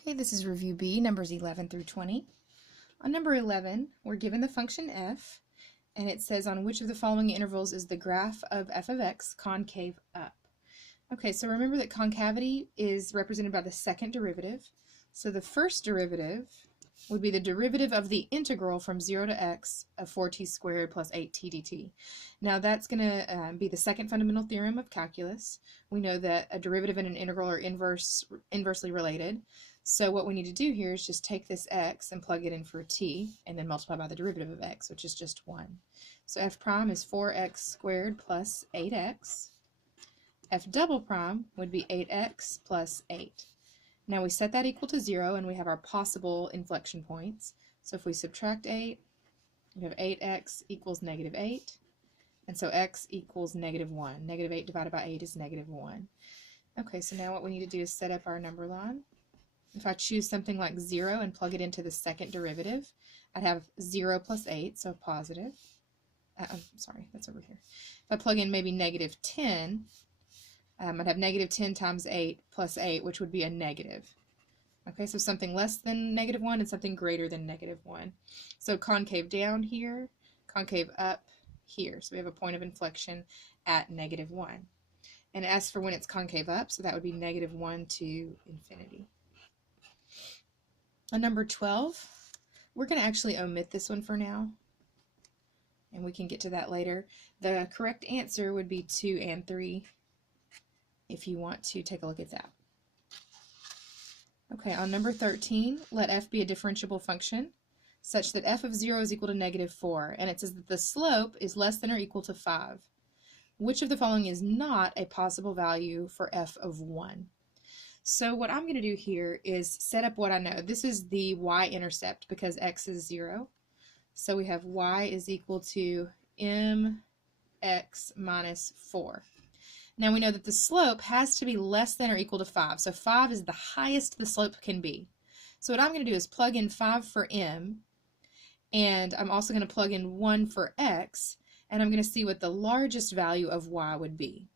Okay, this is review B, numbers 11 through 20. On number 11, we're given the function f, and it says on which of the following intervals is the graph of f of x concave up. Okay, so remember that concavity is represented by the second derivative. So the first derivative would be the derivative of the integral from 0 to x of 4t squared plus 8t dt. Now that's going to be the second fundamental theorem of calculus. We know that a derivative and an integral are inversely related. So what we need to do here is just take this x and plug it in for t, and then multiply by the derivative of x, which is just 1. So f prime is 4x squared plus 8x. F double prime would be 8x plus 8. Now we set that equal to 0, and we have our possible inflection points. So if we subtract 8, we have 8x equals negative 8, and so x equals negative 1. Negative 8 divided by 8 is negative 1. Okay, so now what we need to do is set up our number line. If I choose something like 0 and plug it into the second derivative, I'd have 0 plus 8, so positive. I'm sorry, that's over here. If I plug in maybe negative 10, I'd have negative 10 times 8 plus 8, which would be a negative. Okay, so something less than negative 1 and something greater than negative 1. So concave down here, concave up here. So we have a point of inflection at negative 1. And as for when it's concave up, so that would be negative 1 to infinity. On number 12, we're going to actually omit this one for now, and we can get to that later. The correct answer would be 2 and 3 if you want to take a look at that. Okay, on number 13, let f be a differentiable function such that f of 0 is equal to negative 4, and it says that the slope is less than or equal to 5. Which of the following is not a possible value for f of 1? So what I'm going to do here is set up what I know. This is the y-intercept because x is 0. So we have y is equal to mx minus 4. Now we know that the slope has to be less than or equal to 5. So 5 is the highest the slope can be. So what I'm going to do is plug in 5 for m, and I'm also going to plug in 1 for x, and I'm going to see what the largest value of y would be.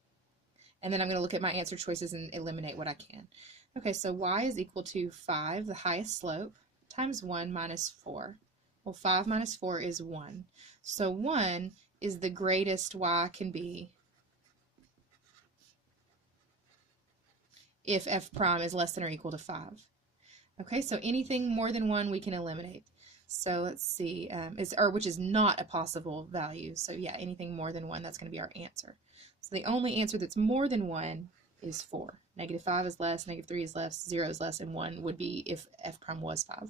And then I'm going to look at my answer choices and eliminate what I can. Okay, so y is equal to 5, the highest slope, times 1 minus 4. Well, 5 minus 4 is 1. So 1 is the greatest y can be if f prime is less than or equal to 5. Okay, so anything more than 1 we can eliminate. So let's see, which is not a possible value. So yeah, anything more than 1, that's going to be our answer. So the only answer that's more than 1 is 4. Negative 5 is less, negative 3 is less, 0 is less, and 1 would be if f prime was 5.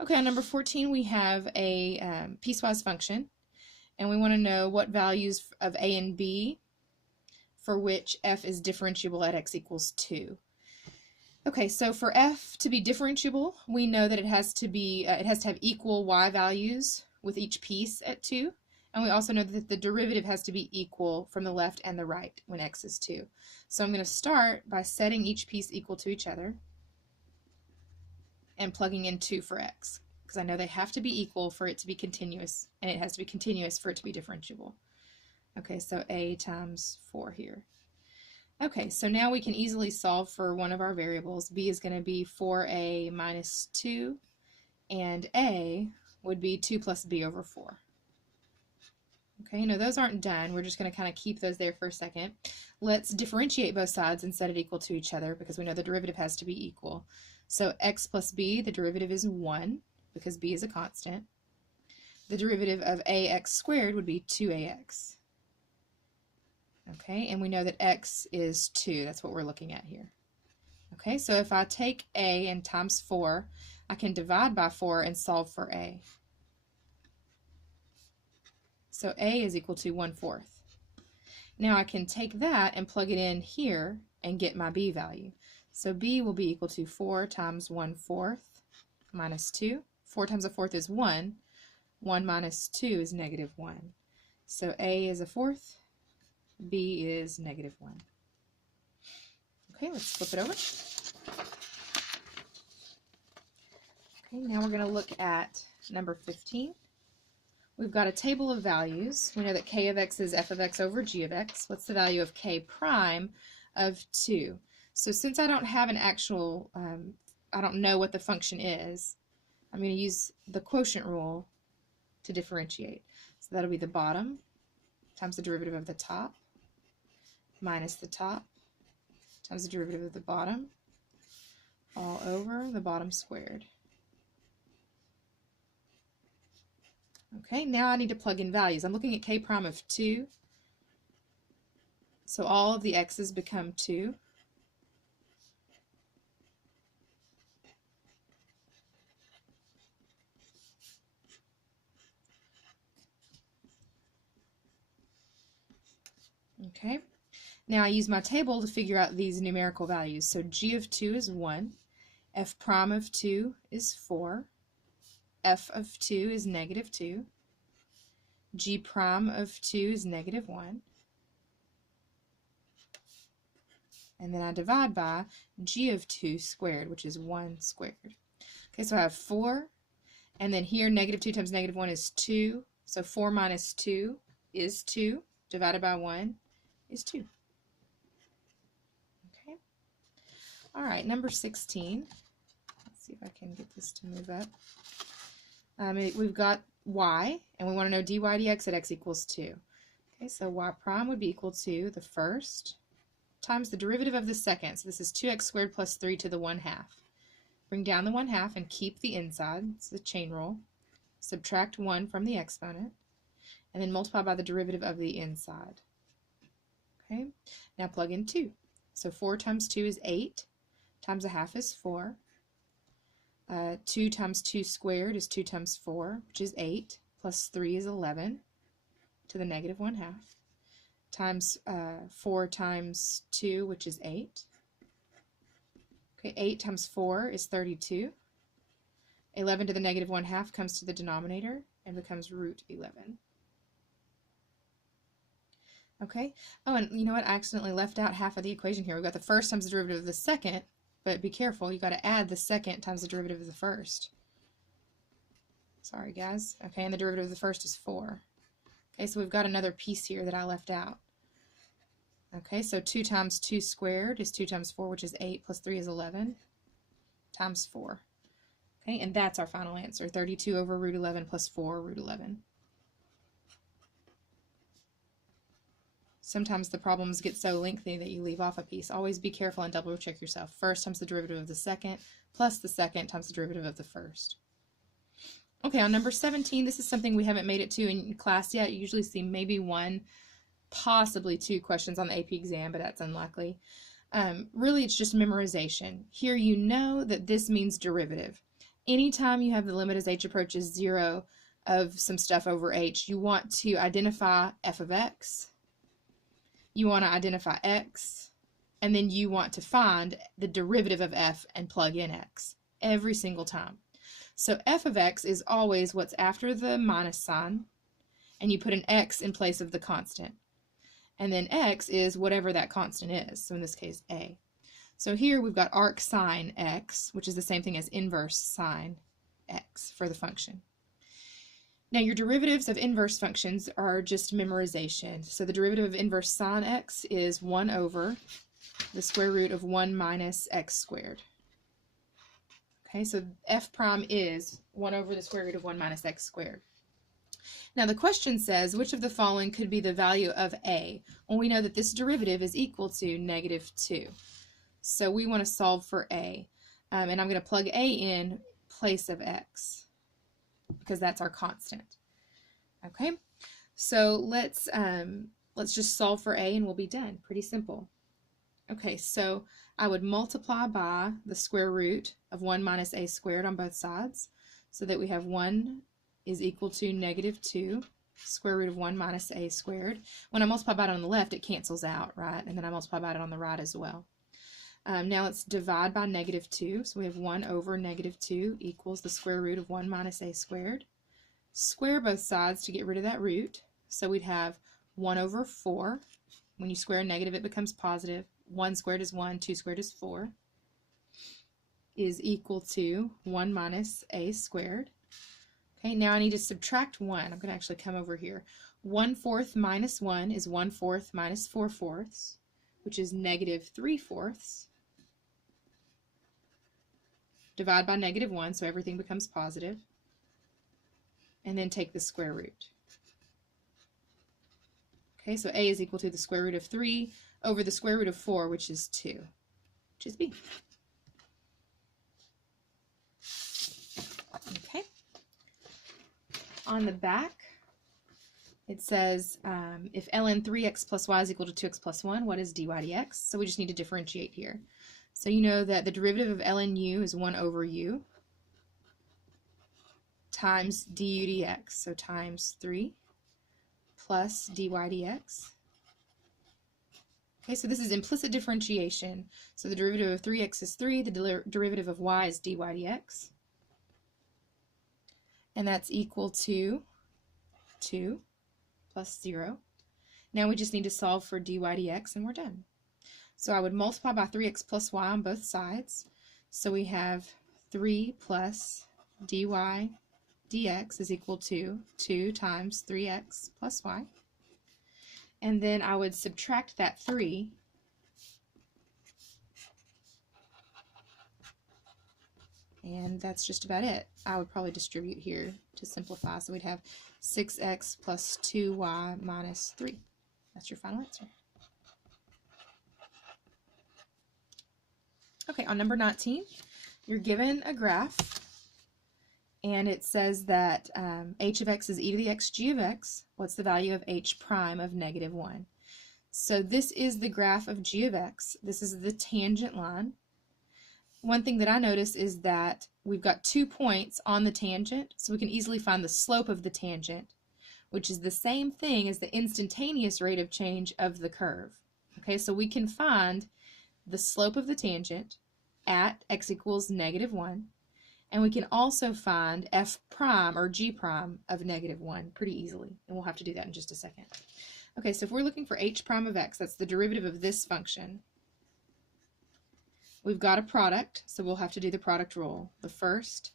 Okay, on number 14 we have a piecewise function, and we want to know what values of a and b for which f is differentiable at x equals 2. Okay, so for f to be differentiable, we know that it has to have equal y values with each piece at 2. And we also know that the derivative has to be equal from the left and the right when x is 2. So I'm going to start by setting each piece equal to each other and plugging in 2 for x, because I know they have to be equal for it to be continuous, and it has to be continuous for it to be differentiable. Okay, so a times 4 here. Okay, so now we can easily solve for one of our variables. B is going to be 4a minus 2, and a would be 2 plus b over 4. Okay, no, those aren't done. We're just going to kind of keep those there for a second. Let's differentiate both sides and set it equal to each other because we know the derivative has to be equal. So x plus b, the derivative is 1 because b is a constant. The derivative of ax squared would be 2ax. Okay, and we know that x is 2. That's what we're looking at here. Okay, so if I take a and times 4, I can divide by 4 and solve for a. So a is equal to 1/4. Now I can take that and plug it in here and get my b value. So b will be equal to 4 times 1/4 minus 2. 4 times a fourth is 1. 1 minus 2 is negative 1. So a is a fourth. B is negative 1. Okay, let's flip it over. Okay, now we're going to look at number 15. We've got a table of values. We know that k of x is f of x over g of x. What's the value of k prime of 2? So since I don't have an actual I don't know what the function is, I'm going to use the quotient rule to differentiate. So that'll be the bottom times the derivative of the top minus the top times the derivative of the bottom all over the bottom squared. Okay, now I need to plug in values. I'm looking at k prime of 2. So all of the x's become 2. Okay, now I use my table to figure out these numerical values. So g of 2 is 1, f prime of 2 is 4, f of 2 is negative 2, g prime of 2 is negative 1, and then I divide by g of 2 squared, which is 1 squared. Okay, so I have 4, and then here negative 2 times negative 1 is 2, so 4 minus 2 is 2, divided by 1 is 2. Okay. All right, number 16. Let's see if I can get this to move up. We've got y, and we want to know dy dx at x equals 2. Okay, so y prime would be equal to the first times the derivative of the second. So this is 2x squared plus 3 to the 1/2. Bring down the 1/2 and keep the inside. It's the chain rule. Subtract 1 from the exponent, and then multiply by the derivative of the inside. Okay, now plug in 2. So 4 times 2 is 8, times 1/2 is 4. 2 times 2 squared is 2 times 4, which is 8, plus 3 is 11, to the negative 1/2, times 4 times 2, which is 8. Okay, 8 times 4 is 32. 11 to the negative 1/2 comes to the denominator and becomes root 11. Okay, oh, and you know what? I accidentally left out half of the equation here. We've got the first times the derivative of the second, but be careful, you've got to add the second times the derivative of the first. Sorry, guys. Okay, and the derivative of the first is 4. Okay, so we've got another piece here that I left out. Okay, so 2 times 2 squared is 2 times 4, which is 8, plus 3 is 11, times 4. Okay, and that's our final answer, 32 over root 11 plus 4 root 11. Sometimes the problems get so lengthy that you leave off a piece. Always be careful and double check yourself. First times the derivative of the second, plus the second times the derivative of the first. Okay, on number 17, this is something we haven't made it to in class yet. You usually see maybe 1, possibly 2 questions on the AP exam, but that's unlikely. Really, it's just memorization. Here you know that this means derivative. Anytime you have the limit as h approaches 0 of some stuff over h, you want to identify f of x, you want to identify x, and then you want to find the derivative of f and plug in x every single time. So f of x is always what's after the minus sign, and you put an x in place of the constant. And then x is whatever that constant is, so in this case a. So here we've got arc sine x, which is the same thing as inverse sine x for the function. Now your derivatives of inverse functions are just memorization. So the derivative of inverse sine x is 1 over the square root of 1 minus x squared. Okay, so f prime is 1 over the square root of 1 minus x squared. Now the question says, which of the following could be the value of a? Well, we know that this derivative is equal to negative 2. So we want to solve for a. And I'm going to plug a in place of x, because that's our constant. Okay, so let's just solve for a and we'll be done. Pretty simple. Okay, so I would multiply by the square root of 1 minus a squared on both sides, so that we have 1 is equal to negative 2 square root of 1 minus a squared. When I multiply by it on the left, it cancels out, right? And then I multiply by it on the right as well. Now let's divide by negative 2. So we have 1 over negative 2 equals the square root of 1 minus a squared. Square both sides to get rid of that root. So we'd have 1 over 4. When you square a negative, it becomes positive. 1 squared is 1, 2 squared is 4, is equal to 1 minus a squared. Okay, now I need to subtract 1. I'm going to actually come over here. 1/4 minus 1 is 1/4 minus 4/4, which is negative 3/4. divide by -1, so everything becomes positive, and then take the square root. Okay, so a is equal to the square root of 3 over the square root of 4, which is 2, which is B. Okay. On the back, it says if ln 3x plus y is equal to 2x plus 1, what is dy dx? So we just need to differentiate here. So you know that the derivative of ln u is 1 over u times du dx, so times 3 plus dy dx. Okay, so this is implicit differentiation. So the derivative of 3x is 3, the derivative of y is dy dx. And that's equal to 2 plus 0. Now we just need to solve for dy dx and we're done. So I would multiply by 3x plus y on both sides. So we have 3 plus dy dx is equal to 2 times 3x plus y. And then I would subtract that 3 and that's just about it. I would probably distribute here to simplify. So we'd have 6x plus 2y minus 3. That's your final answer. Okay, on number 19, you're given a graph, and it says that h of x is e to the x g of x. What's the value of h prime of -1? So this is the graph of g of x. This is the tangent line. One thing that I notice is that we've got 2 points on the tangent, so we can easily find the slope of the tangent, which is the same thing as the instantaneous rate of change of the curve. Okay, so we can find the slope of the tangent at x equals -1, and we can also find f prime or g prime of -1 pretty easily, and we'll have to do that in just a second. Okay, so if we're looking for h prime of x, that's the derivative of this function. We've got a product, so we'll have to do the product rule. The first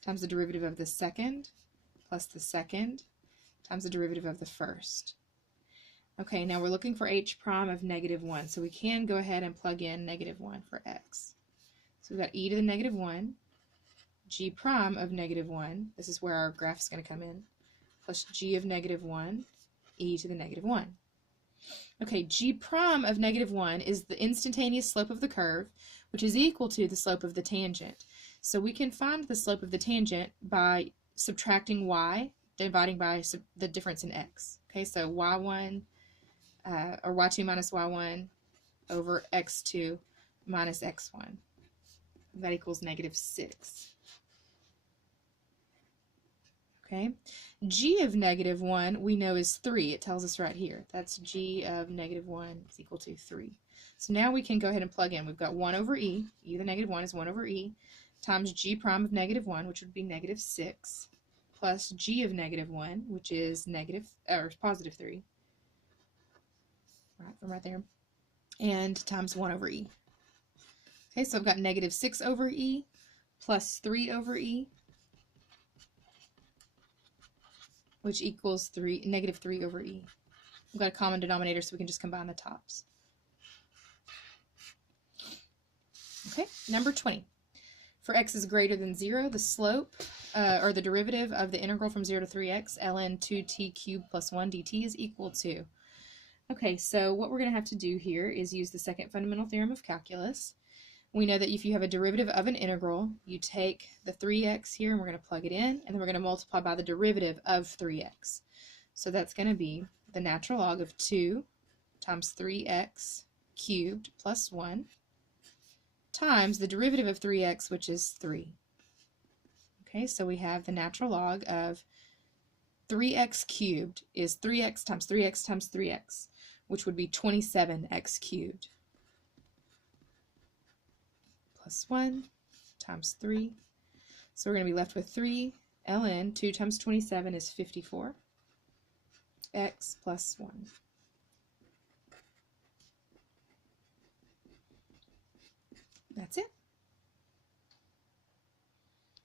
times the derivative of the second plus the second times the derivative of the first. Okay, now we're looking for h prime of -1, so we can go ahead and plug in -1 for x. So we've got e to the -1, g prime of -1, this is where our graph is going to come in, plus g of -1, e to the -1. Okay, g prime of -1 is the instantaneous slope of the curve, which is equal to the slope of the tangent. So we can find the slope of the tangent by subtracting y, dividing by the difference in x. Okay, so y1, or y2 minus y1 over x2 minus x1. That equals -6. Okay, g of -1 we know is 3. It tells us right here. That's g of -1 is equal to 3. So now we can go ahead and plug in. We've got 1 over e. E to the -1 is 1 over e times g prime of -1, which would be -6, plus g of -1, which is positive 3. Right from right there. And times 1 over e. Okay, so I've got -6 over e plus 3 over e, which equals -3 over e. We've got a common denominator, so we can just combine the tops. Okay, number 20. For x is greater than 0, the slope, or the derivative of the integral from 0 to 3x, ln 2t cubed plus 1 dt is equal to. Okay, so what we're going to have to do here is use the second fundamental theorem of calculus. We know that if you have a derivative of an integral, you take the 3x here and we're going to plug it in, and then we're going to multiply by the derivative of 3x. So that's going to be the natural log of 2 times 3x cubed plus 1 times the derivative of 3x, which is 3. Okay, so we have the natural log of 3x cubed is 3x times 3x times 3x, which would be 27x cubed, plus 1 times 3. So we're going to be left with 3 ln 2 times 27 is 54, x plus 1. That's it.